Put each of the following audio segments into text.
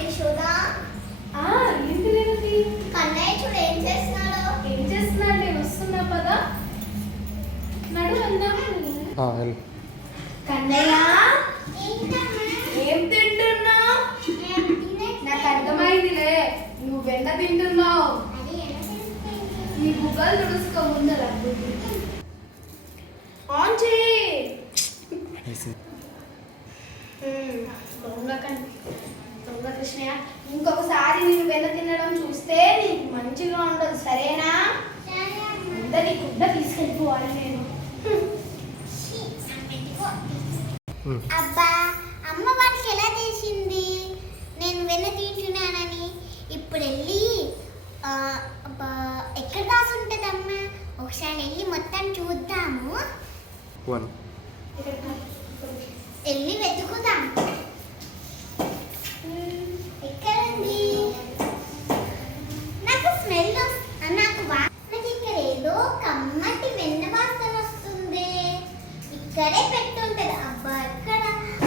యశోద ఆ, ఏంటి రేవతి కన్నయ్య చూడు ఏం చేస్తున్నాడు ఏం చేస్తున్నాడు నేను వస్తున్నా పదా నడు వెళ్దాము వెళ్ళు కన్నయ్య? ఏం తింటున్నావు. నాకు అర్థమైందిలే. నువ్వు వెన్న తింటున్నావు. అది ఎలా తెలిసిపోయింది? నీ బుగ్గలు తుడుచుకో ముందర. ఆన్ చేయి. కృష్ణయ్య ఇంకొకసారి నేను వెన్న తినడం చూస్తే నీకు మంచిగా ఉండదు సరేనా? అబ్బా అమ్మ వాడికి ఎలా తెలిసింది? నేను వెన్న తింటున్నానని. ఇప్పుడు వెళ్ళి ఎక్కడ దాసి ఉంటుంది అమ్మ ఒకసారి వెళ్ళి మొత్తం చూద్దాము. వెళ్ళి వెతుకుదాం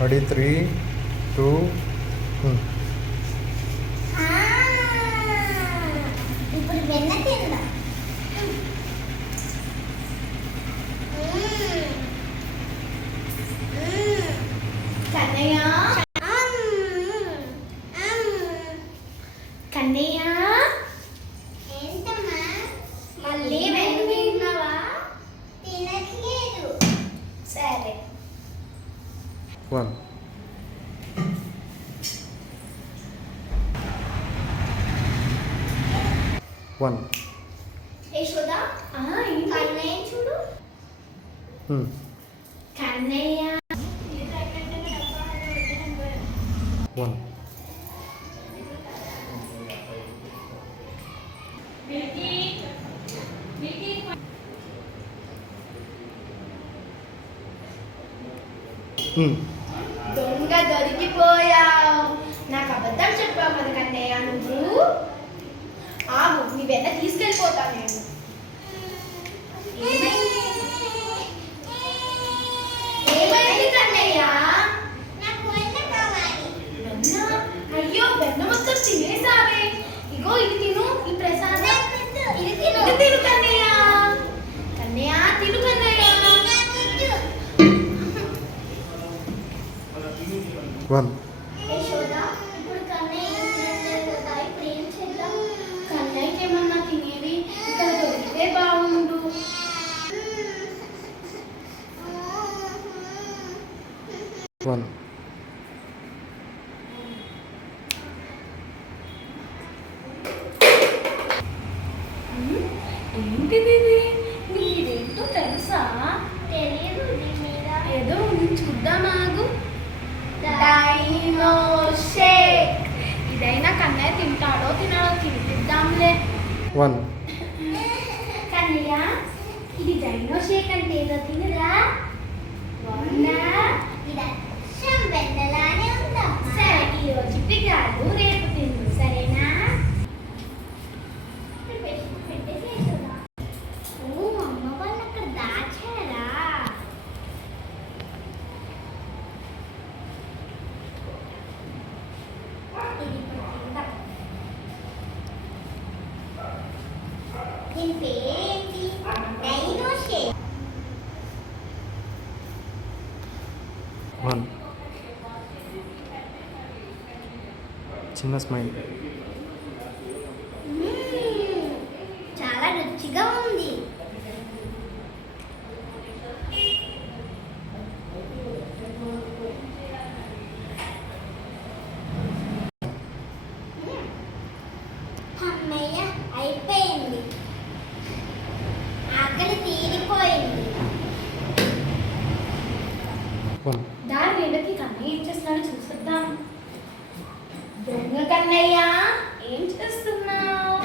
thirty three two one one Yashoda ఆ, ఏంటి? కన్నయ్య చూడు కన్నయ్య వన్ దొంగ దొరికిపోయావు. నాకు అబద్ధం చెప్పావు కదా కన్నయ్య నువ్వు ఆగు నీ వెన్న తీసుకెళ్ళిపోతా నేను. ఏమైంది? కన్నయ్య? అయ్యో వెన్న మొత్తం తినేసావే. ఇగో ఇది బాగుండు. వన్ ఏంటిది ఇది నీదేంటో తెలుసా తెలియదు దీని మీద ఏదో ఉంది చూద్దాం ఆగు డైనో షేక్ ఇదైనా కన్నయ్య తింటాడో తినడో తినిపిద్దాంలే వన్. కన్నయ్య ఇది డైనో షేక్ అంటే ఏదో తినరా? బాగుందా ఇది అచ్చం వన్. చిన్న స్మైల్. చాలా రుచిగా ఉంది. చెప్పను దాని వీళ్ళకి కన్నయ్య ఏం చేస్తున్నాడో చూసిద్దాం. దొంగ కన్నయ్య ఏం చేస్తున్నావు?